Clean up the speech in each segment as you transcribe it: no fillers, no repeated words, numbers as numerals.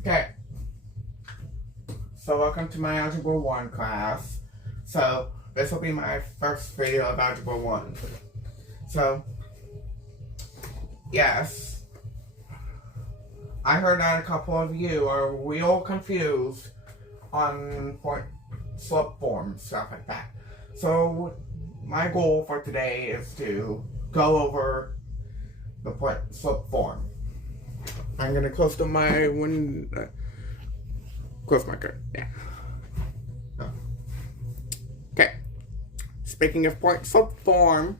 Okay, so welcome to my Algebra 1 class. So, this will be my first video of Algebra 1. So, yes, I heard that a couple of you are real confused on point slope form, stuff like that. So, my goal for today is to go over the point slope form. I'm gonna close to my window. Close my curtain. Yeah. Okay. Speaking of point slope form,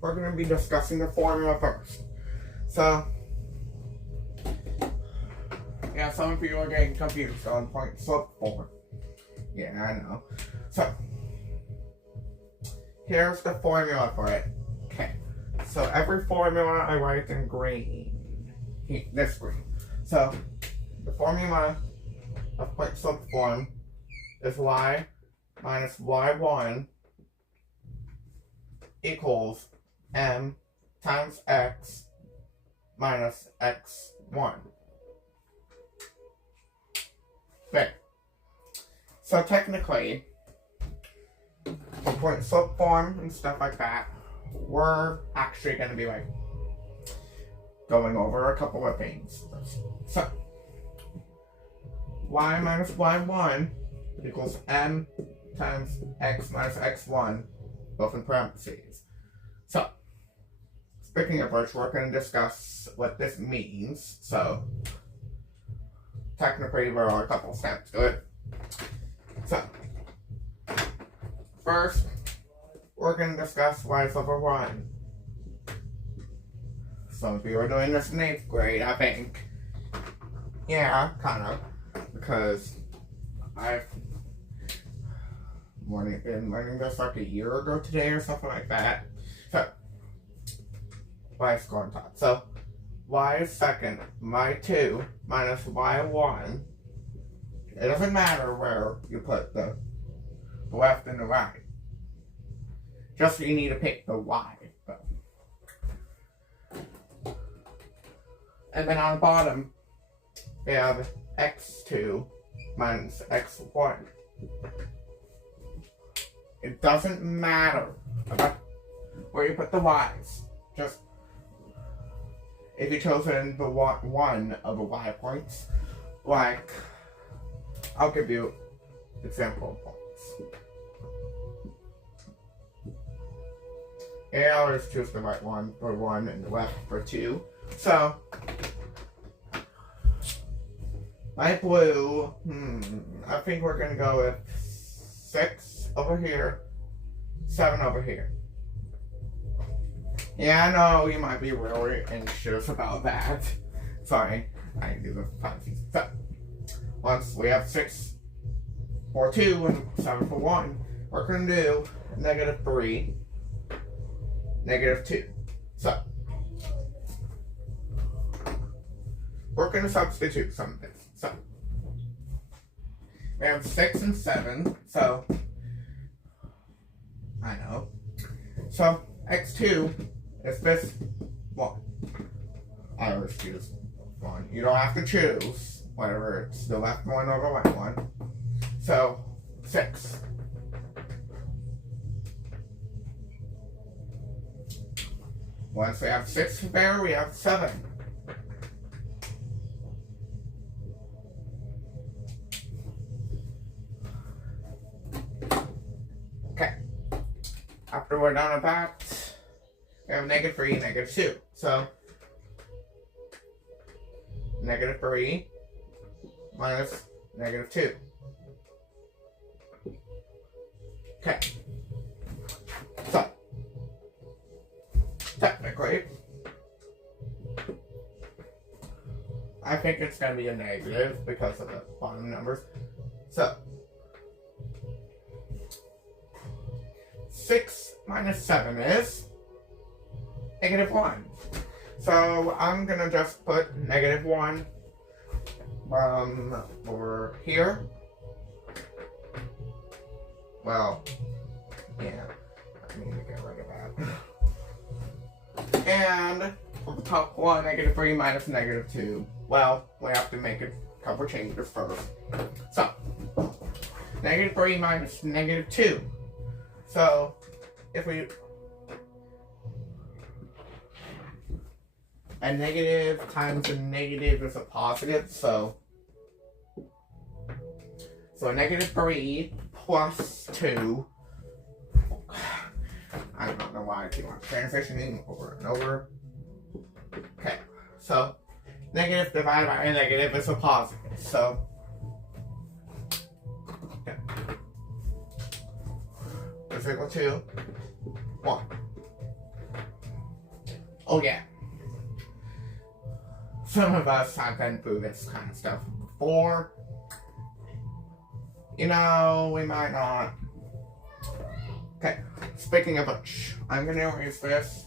we're gonna be discussing the formula first. So, yeah, some of you are getting confused on point slope form. Yeah, I know. So, here's the formula for it. Okay. So every formula I write in green. This green. So the formula of point slope form is y minus y1 equals m times x minus x1. Okay. So technically, for point slope form and stuff like that, we're actually going to be like going over a couple of things. So, y minus y1 equals m times x minus x1, both in parentheses. So, speaking of which, we're going to discuss what this means. So, technically, there are a couple steps to it. So, first, we're going to discuss y is over 1. Some of you are doing this in 8th grade, I think. Yeah, kind of. Because I've been learning this like a year ago today or something like that. So, y is on top. So, y is second, y2 minus y1. It doesn't matter where you put the left and the right. Just you need to pick the y. And then on the bottom, we have x2 minus x1. It doesn't matter about where you put the y's. Just, if you chosen the one of the y points, like, I'll give you example points. And I'll just choose the right one for 1 and the left for 2. So, my blue, I think we're going to go with 6 over here, 7 over here. Yeah, I know you might be really anxious about that. Sorry, I didn't do the fancy. So, once we have 6 for 2 and 7 for 1, we're going to do -3, -2. So, we're going to substitute some of this. So, we have 6 and 7, so, I know. So, x2 is this one. I always choose one. You don't have to choose, whatever, it's the left one or the right one. So, 6. Once we have 6 there, we have 7. After we're done with that, we have -3, -2. So, -3 minus -2. Okay. So, technically, I think it's going to be a negative because of the bottom numbers. So, 6 minus 7 is -1. So I'm gonna just put -1 over here. Well, yeah, I need to get rid of that. And for the top one, -3 minus -2. well, we have to make a couple changes first. So, -3 minus -2. So, if we... A negative times a negative is a positive, so -3 plus 2. I don't know why I keep on transitioning over and over. Okay, so negative divided by a negative is a positive, so okay, is equal to 1. Oh yeah. Some of us have been through this kind of stuff before. You know, we might not. Okay, speaking of which, I'm gonna erase this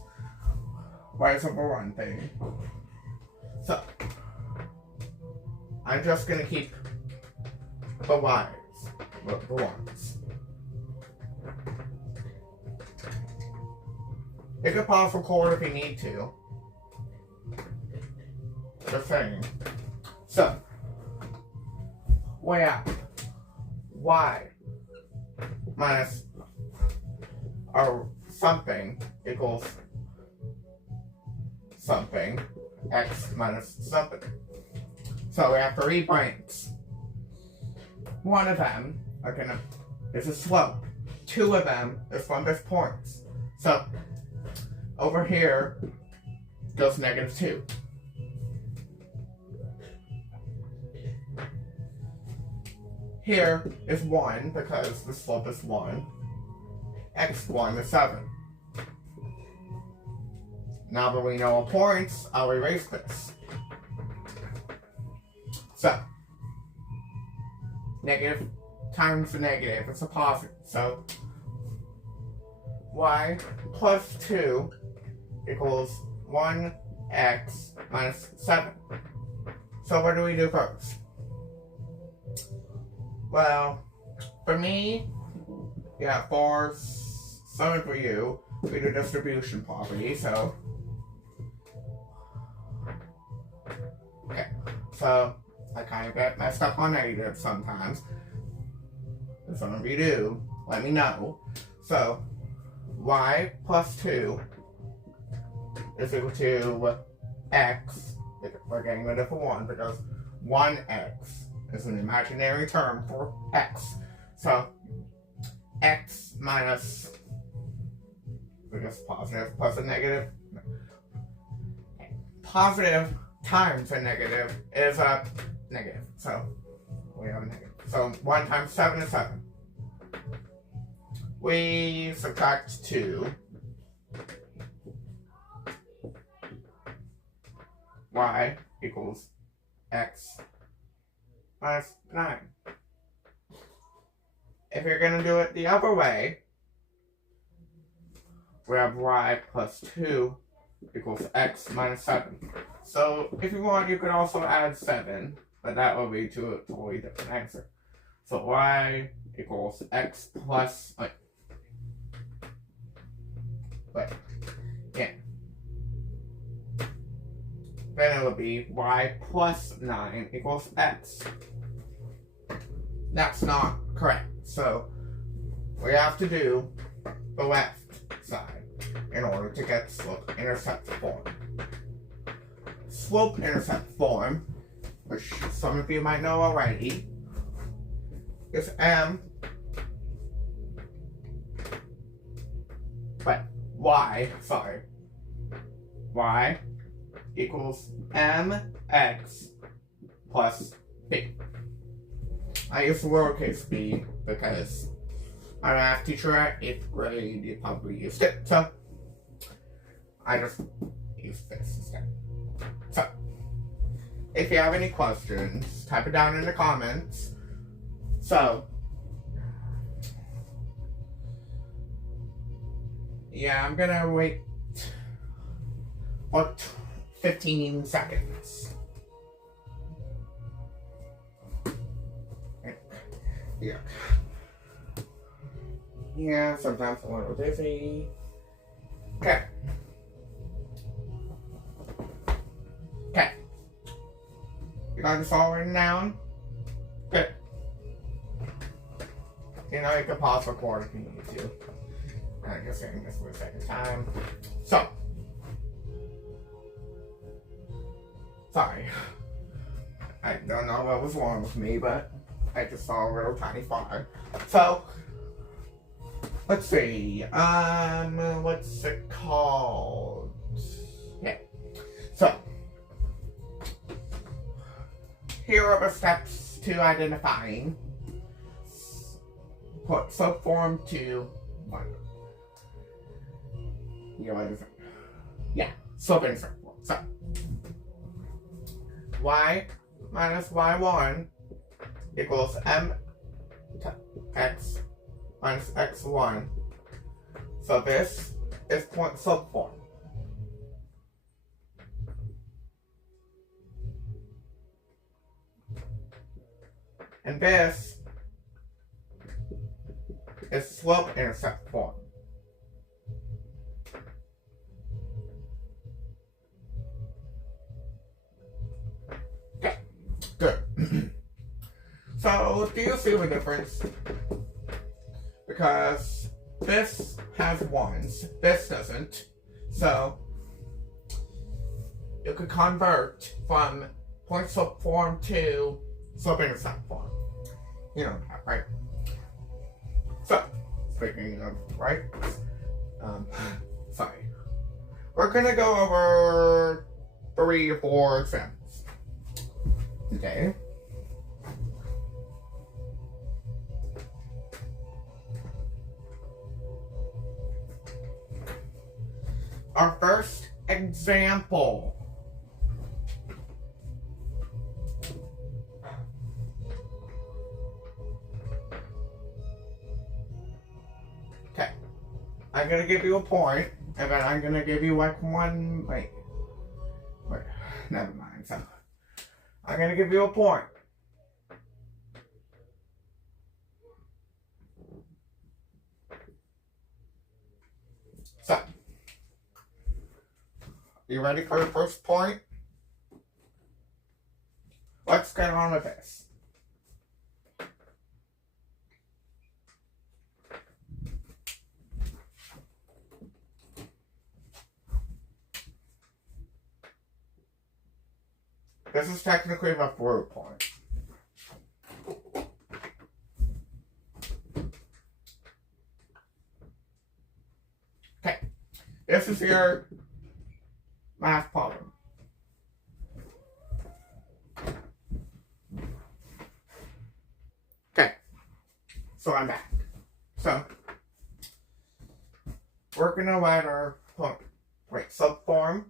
y over 1 thing. So, I'm just gonna keep the y's, the 1's. You can pause record if you need to. Just saying. So, we have y minus or something equals something, x minus something. So we have 3 points. One of them is a slope. 2 of them is from this point. So over here goes -2. Here is 1 because the slope is 1. x1 is 7. Now that we know points, I'll erase this. So, negative times a negative is a positive. So, y plus 2 equals 1x minus 7. So what do we do first? Well, for me, yeah, for some of you, we do distribution property, so... Okay, so I kind of get messed up on negatives sometimes. If some of you do, let me know. So, y plus 2 is equal to x. We're getting rid of a 1 because 1x is an imaginary term for x. So, x minus, I guess positive plus a negative. Positive times a negative is a negative. So, we have a negative. So, 1 times 7 is 7. We subtract 2. Y equals x minus 9. If you're going to do it the other way, we have y plus 2 equals x minus 7. So if you want, you could also add 7, but that will lead to a totally different answer. So y equals x plus, yeah. Then it would be y plus 9 equals x. That's not correct. So we have to do the left side in order to get slope-intercept form. Slope-intercept form, which some of you might know already, is y equals mx plus b. I use the lowercase b because I'm a math teacher at 8th grade. You probably used it, so I just use this instead. So, if you have any questions, type it down in the comments. So, yeah, I'm gonna wait about 15 seconds. Yeah. Yeah, sometimes I'm a little dizzy. Okay. Okay. You got this all written down? Good. You know, you can pause record if you need to. I'm just saying this for the second time. So. Sorry. I don't know what was wrong with me, but I just saw a little tiny fire. So. Let's see. What's it called? Yeah. So. Here are the steps to identifying subform to 1. You know what is it? Yeah, subinsert form. So, y minus y1 equals mx minus x1. So this is point subform. And this is slope-intercept form. Okay, good. So, do you see the difference? Because this has 1s, this doesn't. So, you could convert from point subform to slope-intercept form. You know that, right? So, speaking of, right? Sorry. We're gonna go over 3 or 4 examples today. Our first example. Okay. I'm gonna give you a point, and then I'm gonna give you like one. Wait. Never mind. So, I'm gonna give you a point. So, you ready for the first point? Let's get on with this. This is technically the through point. Okay, this is your math problem. Okay, so I'm back. So, we're gonna write our point. Wait, subform.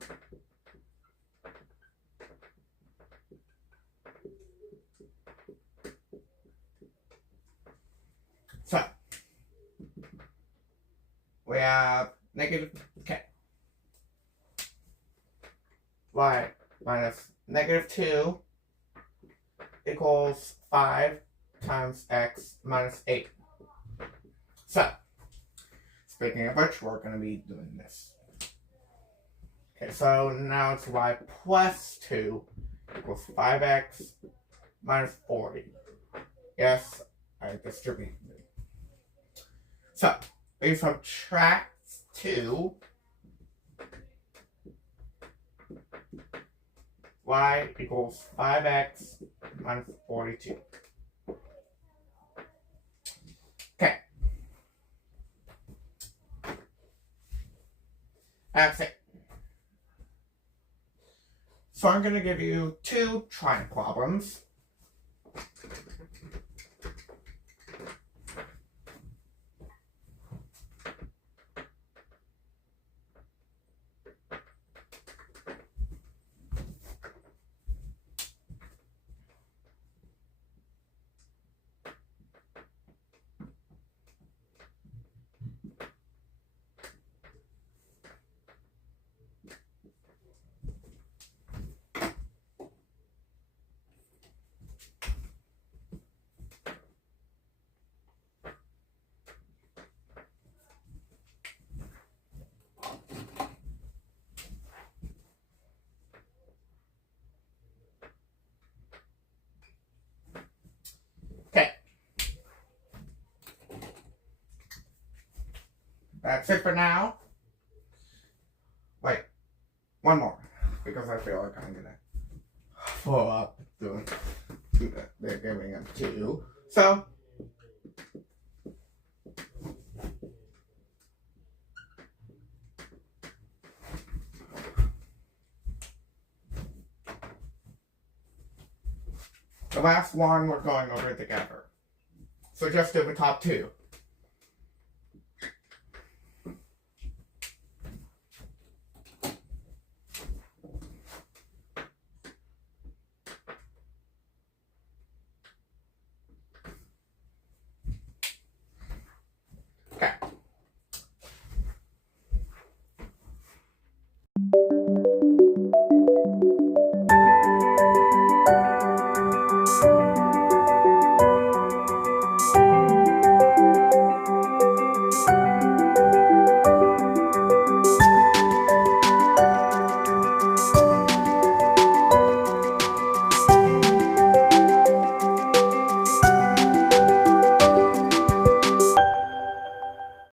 So, we have negative, okay. Y minus negative 2 equals 5 times x minus 8. So, speaking of which, we're going to be doing this. Okay, so now it's y plus 2 equals 5x minus 40. Yes, I distributed it. So, we subtract 2. Y equals 5x minus 42. Okay. That's it. So I'm going to give you 2 trying problems. That's it for now. Wait, one more, because I feel like I'm gonna pull up they're giving them two. So the last one we're going over together. So just do the top two.